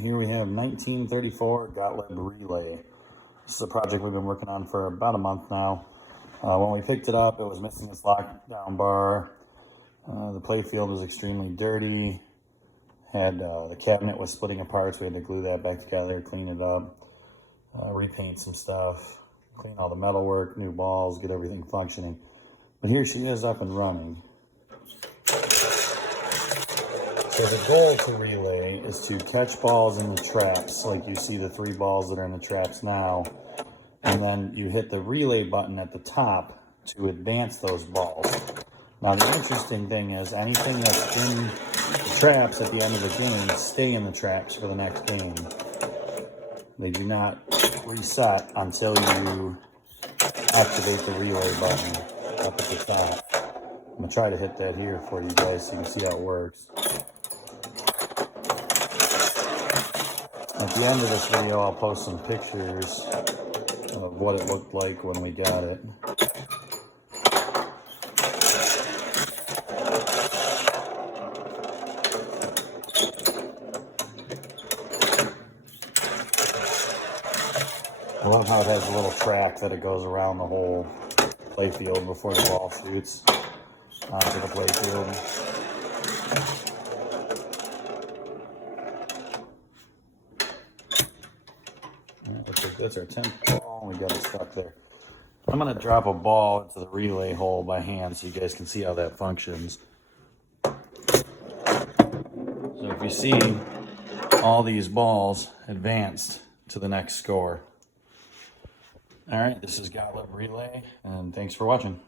here we have 1934 Gottlieb relay. This is a project we've been working on for about a month now. When we picked it up, it was missing its lockdown bar. The playfield was extremely dirty. The cabinet was splitting apart, so we had to glue that back together, clean it up, repaint some stuff, clean all the metalwork, new balls, get everything functioning. But here she is up and running. So the goal to relay is to catch balls in the traps, like you see the 3 balls that are in the traps now, and then you hit the relay button at the top to advance those balls. Now the interesting thing is anything that's in the traps at the end of the game stay in the traps for the next game. They do not reset until you activate the relay button up at the top. I'm going to try to hit that here for you guys so you can see how it works. At the end of this video, I'll post some pictures of what it looked like when we got it. I love how it has a little track that it goes around the whole playfield before the ball shoots onto the playfield. Looks like that's our 10th ball, and we got it stuck there. I'm going to drop a ball into the relay hole by hand so you guys can see how that functions. So if you see, all these balls advanced to the next score. All right, this is Gottlieb Relay, and thanks for watching.